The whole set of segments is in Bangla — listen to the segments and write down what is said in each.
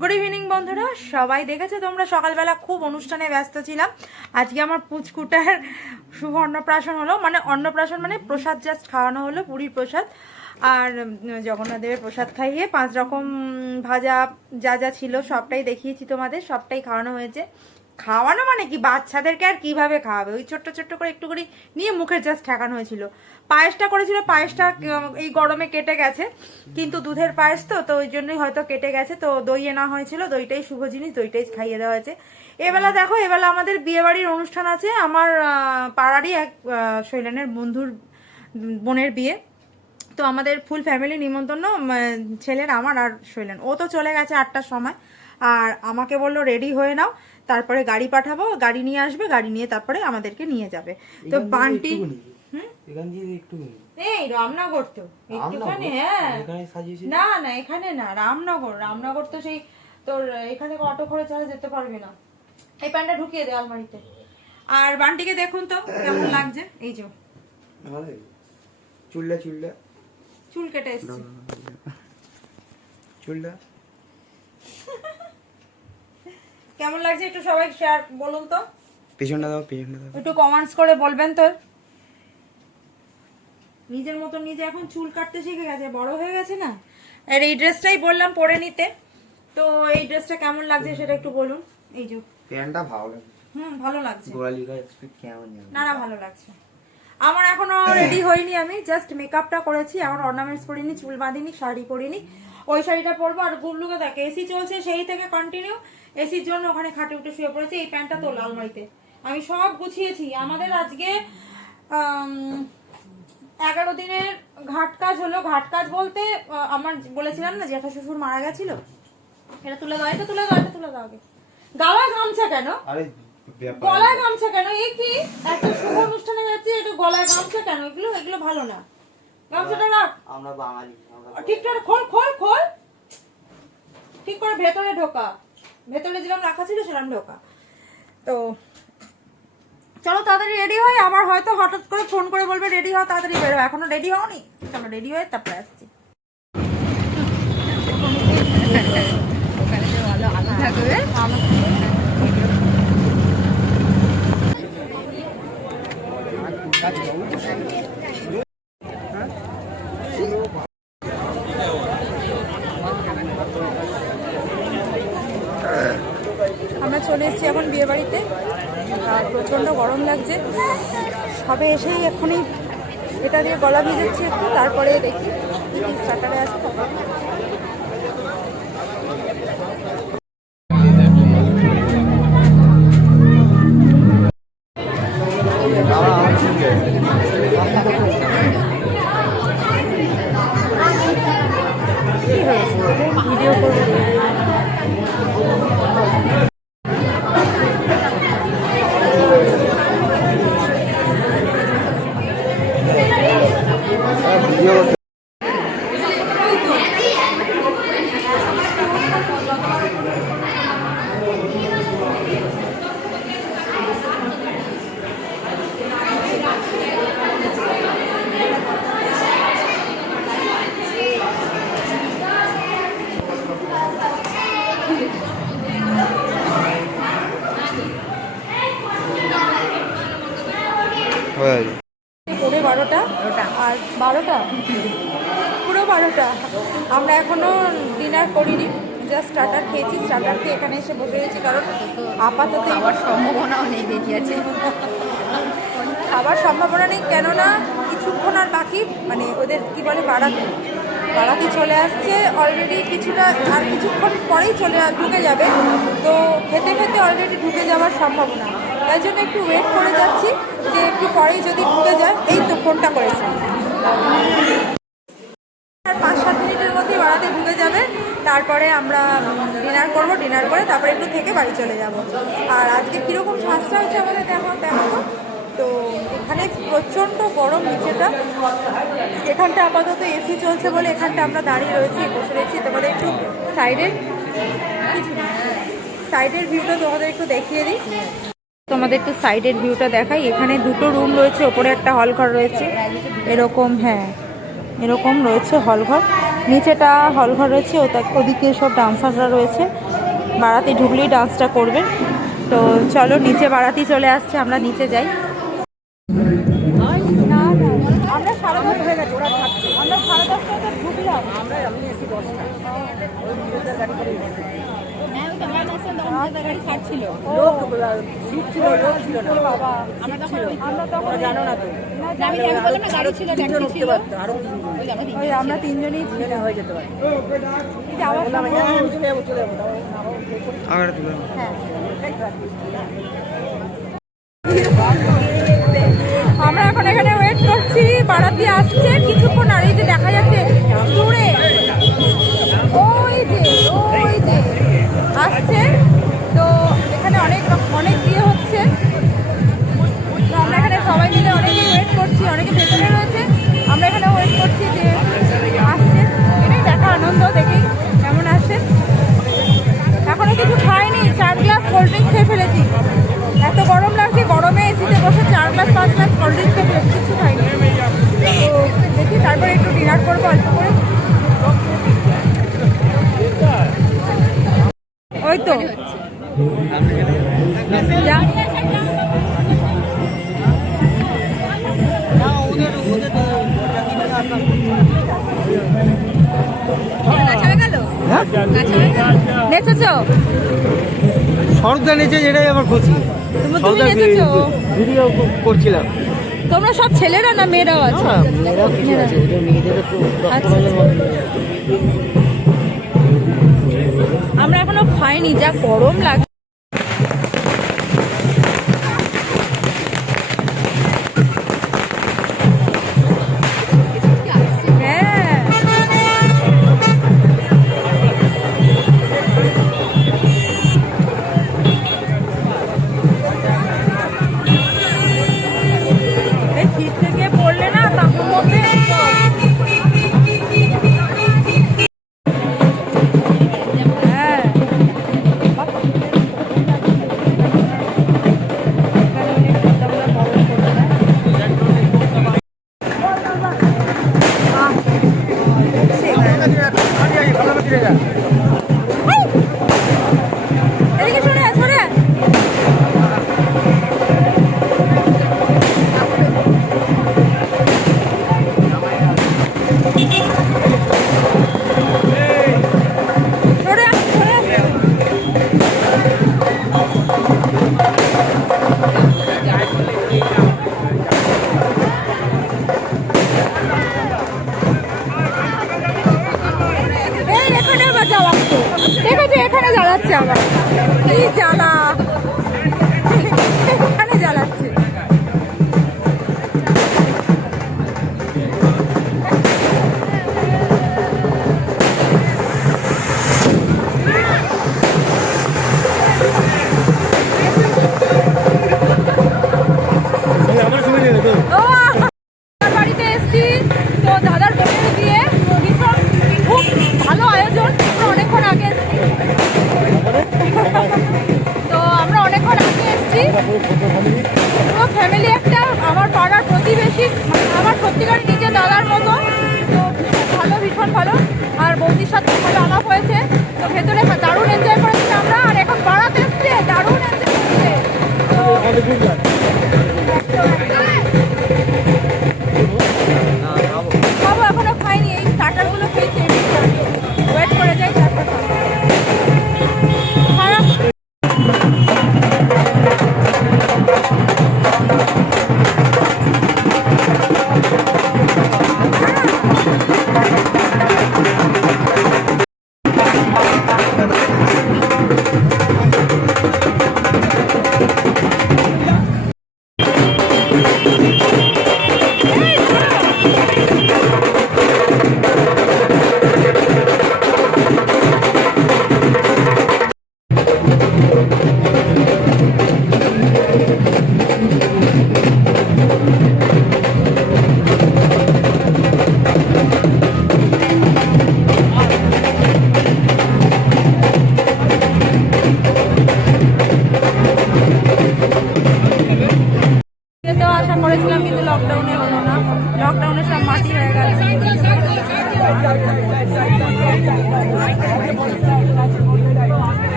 গুড ইভিনিং বন্ধুরা। সবাই দেখেছে তোমরা? সকালবেলা খুব অনুষ্ঠানে ব্যস্ত ছিলাম। আজকে আমার পুচকুটার শুভ অন্নপ্রাশন হলো। মানে অন্নপ্রাশন মানে প্রসাদ জাস্ট খাওয়ানো হলো, পুরীর প্রসাদ। আর জগন্নাথদেবের জগন্নাথ দেবের প্রসাদ খাইয়ে পাঁচ রকম ভাজা যা যা ছিল সবটাই দেখিয়েছি তোমাদের, সবটাই খাওয়ানো হয়েছে। খাওয়ানো মানে কি? বাচ্চাদেরকে আর কীভাবে খাওয়াবে? ওই ছোট্ট ছোট্ট করে একটু করে নিয়ে মুখের জাস্ট ঠেকানো হয়েছিল। পায়েসটা করেছিল, পায়েসটা এই গরমে কেটে গেছে। কিন্তু দুধের পায়েস তো তো ওই জন্যই হয়তো কেটে গেছে। তো দই এনা হয়েছিল, দইটাই শুভ জিনিস, দইটাই খাইয়ে দেওয়া হয়েছে। এবেলা দেখো, এবেলা আমাদের বিয়েবাড়ির অনুষ্ঠান আছে। আমার পাড়ারই এক শৈলেনের বন্ধুর বোনের বিয়ে। তো আমাদের ফুল ফ্যামিলি নিমন্ত্রণ ছেলের আমার আর শৈলেন। ও তো চলে গেছে আটটার সময়। আর আমাকে বলল রেডি হয়ে নাও তারপরে গাড়ি পাঠাবো গাড়ি নিয়ে আসবে গাড়ি নিয়ে তারপরে আমাদেরকে নিয়ে যাবে। তো বান্টি এই রামনগর তো একটুখানি হ্যাঁ। না না এখানে না রামনগর। রামনগর তো সেই তোর এখান অটো ছাড়া যেতে পারবে না। এই প্যান্টটা ঢুকিয়ে দে আলমারিতে। আর বান্টিকে দেখুন তো কেমন লাগছে। এই যে। চুলটা চুলটা। চুল কেটে এসছে। চুলটা? কেমন লাগছে একটু সবাই শেয়ার বলুন তো? পেছনটা দাও পেছনটা দাও। একটু কমেন্টস করে বলবেন তো। নিজের মতো নিজে এখন চুল কাটতে শিখে গেছে বড় হয়ে গেছে না? আর এই ড্রেসটাই বললাম পরে নিতে। তো এই ড্রেসটা কেমন লাগছে সেটা একটু বলুন। এই যে। প্যান্টটা ভালো লাগে হুম ভালো লাগছে। গোড়ালিকা কেমন না না ভালো লাগছে। আমার এখনও রেডি হইনি আমি জাস্ট মেকআপটা করেছি, এখন অর্নামেন্টস পরিনি, চুল বাঁধিনি, শাড়ি পরিনি। ওই শাড়িটা পরবো, আর গুল্লুকে দেখ এসি চলছে, সেই থেকে কন্টিনিউ এসির জন্য ওখানে খাটে উঠে শুয়ে পড়েছে, এই প্যান্টটা তো আলমারিতে। আমি সব গুছিয়েছি, আমাদের আজকে এগারো দিনের ঘাট কাজ হলো, ঘাট কাজ বলতে আমার বলেছিলাম না, জ্যাঠা শ্বশুর মারা গেছিল? এটা তুলে দাও, এটা তুলে দাও, এটা তুলে দাও আগে। গালায় গামছা কেন? আরে গলায় গামছা কেন? এ কি? একটা শুভ অনুষ্ঠানে যাচ্ছি একটু গলায় গামছা কেন? এগুলো এগুলো ভালো না। গামছাটা রাখ। আমরা বাঙালি ঠিক করে খোল খোল খোল। ঠিক করে ভেতরে ঢোকা। ভেতরে যেরকম রাখা ছিল সেরকম ঢোকা। তো চলো তাড়াতাড়ি রেডি হয় আমার হয়তো হঠাৎ করে ফোন করে বলবে রেডি হও তাড়াতাড়ি বেরো এখনও রেডি হওনি? চলো রেডি হয়ে তারপরে আসছি। আমরা চলে এসেছি এখন বিয়ে বাড়িতে। আর প্রচণ্ড গরম লাগছে। সবে এসেই এখনই এটা দিয়ে গলা ভিজাচ্ছি একটু, তারপরে দেখি কি স্টার্টারে আছে পৌনে বারোটা আর বারোটা? পুরো বারোটা। আমরা এখনও ডিনার করিনি জাস্ট স্টার্টার খেয়েছি স্টার্টার খেয়ে এখানে এসে বসে রয়েছি কারণ আপাতত আমার সম্ভাবনাও নেই দেরি আছে। খাবার সম্ভাবনা নেই কেননা কিছুক্ষণ আর বাকি মানে ওদের কি বলে বাড়াতে। বাড়াতে চলে আসছে। অলরেডি কিছুটা, আর কিছুক্ষণ পরেই চলে ঢুকে যাবে। তো খেতে খেতে অলরেডি ঢুকে যাওয়ার সম্ভাবনা। তাই জন্য একটু ওয়েট করে যাচ্ছি, যে একটু পরেই যদি ঢুকে যায়, এই তো ফোনটা করেছে। পাঁচ সাত মিনিটের মধ্যেই বাড়াতে ঢুকে যাবে। তারপরে আমরা ডিনার করব ডিনার করে তারপরে একটু থেকে বাড়ি চলে যাব। আর আজকে কীরকম সাজটা হচ্ছে আমাদের দেখো দেখো তো। এখানে প্রচণ্ড গরম নিচেটা। এখানটা আপাতত এসি চলছে বলে এখানটা আমরা দাঁড়িয়ে রয়েছি, বসে রয়েছি। তোমাদের একটু সাইডের কিছু সাইডের ভিউটা তোমাদের একটু দেখিয়ে দিই। তোমাদের একটু সাইডের ভিউটা দেখাই। এখানে দুটো রুম রয়েছে, ওপরে একটা হল ঘর রয়েছে। এরকম হ্যাঁ এরকম রয়েছে হল ঘর। নিচেটা হল ঘর রয়েছে ওদিকে সব ডান্সাররা রয়েছে। বারাতি ঢুকলেই ডান্সটা করবে। তো চলো, নিচে বারাতি চলে আসছে, আমরা নিচে যাই। আমরা সাড়ে দশটা হয়ে গেছে, ওরা থাকছে। আমরা সাড়ে দশটায় তো ঢুকলাম। আমরা তখন জানো না তো ওই আমরা তিনজনই সময় আবার তুলে নাও। হ্যাঁ। করছি বারাতি আসছে কিছুক্ষণ আর এই যে দেখা যাচ্ছে দূরে। ওই যে ওই যে আসছে তো এখানে অনেক অনেক ইয়ে হচ্ছে। আমরা এখানে সবাই মিলে অনেকে ওয়েট করছি, অনেকে ভেতরে রয়েছে। আমরা এখানে ওয়েট করছি যে আসছে এটাই দেখা আনন্দ, দেখি কেমন আসে এখনও কিছু খাইনি, চার গ্লাস কোল্ড ড্রিঙ্কস খেয়ে ফেলেছি। এত গরম লাগছে, গরমে এসিতে বসে চার গ্লাস পাঁচ গ্লাস কোল্ড ড্রিঙ্কস খেয়ে ফেলেছি, কিছু খাইনি। ডিনার করব অল্প করে। ওই তো। নেচেছো? সরদা নিচে এটাই আমার খুশি। ভিডিও করছিলাম। তোমরা সব ছেলেরা না মেয়েরাও আছো কিছু আছে আচ্ছা। আমরা এখনও খাইনি যা গরম লাগে 다 এখানে কি জ্বালা। এখানে জ্বালাচ্ছে। ও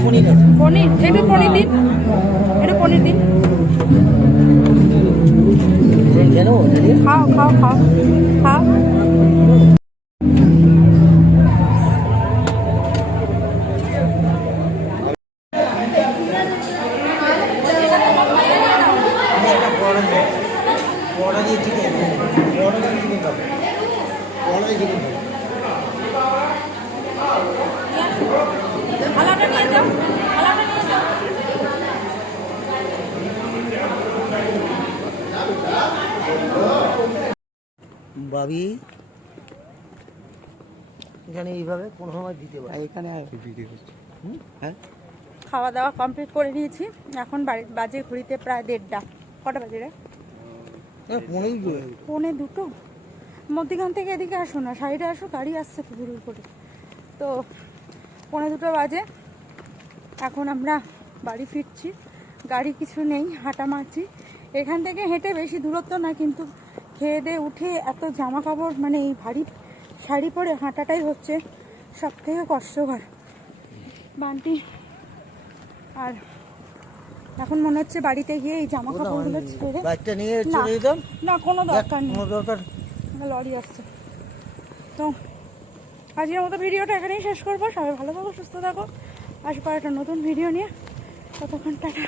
পনির আছে পনির দিন একটু পনির দিন খাও খাও খাও। খাও বড়া দিয়ে চিকেন বড়া দিয়ে চিকেন খাব বড়া দিয়ে চিকেন খাব থালাটা নিয়ে যাও থালাটা নিয়ে যাও বাবি এখানে এইভাবে কোনো সময় দিতে পারে এখানে হুম? হ্যাঁ? খাওয়া দাওয়া কমপ্লিট করে নিয়েছি। এখন বাড়ি বাজে ঘড়িতে প্রায় দেড়টা। কটা বাজে রে? পৌনে দুটো। মধ্যখান থেকে এদিকে আসো না সাইডে আসো গাড়ি আসছে তো ঘুরুর করে তো পৌনে দুটো বাজে। এখন আমরা বাড়ি ফিরছি। গাড়ি কিছু নেই হাঁটা মারছি এখান থেকে হেঁটে বেশি দূরত্ব না কিন্তু খেয়ে দিয়ে উঠে এত জামা কাপড় মানে এই ভারী শাড়ি পরে হাঁটাটাই হচ্ছে সব থেকে কষ্টকর। বান্টি আর এখন মনে হচ্ছে বাড়িতে গিয়ে এই জামা কাপড়গুলো ছেড়ে বাইকটা নিয়ে না চলে যেতাম। না কোনো দরকার নেই। কোনো দরকার। লরি আসছে। তো আজকের মতো ভিডিওটা এখানেই শেষ করব। সবাই ভালো থাকো সুস্থ থাকো। আসব একটা নতুন ভিডিও নিয়ে ততক্ষণ টাটা।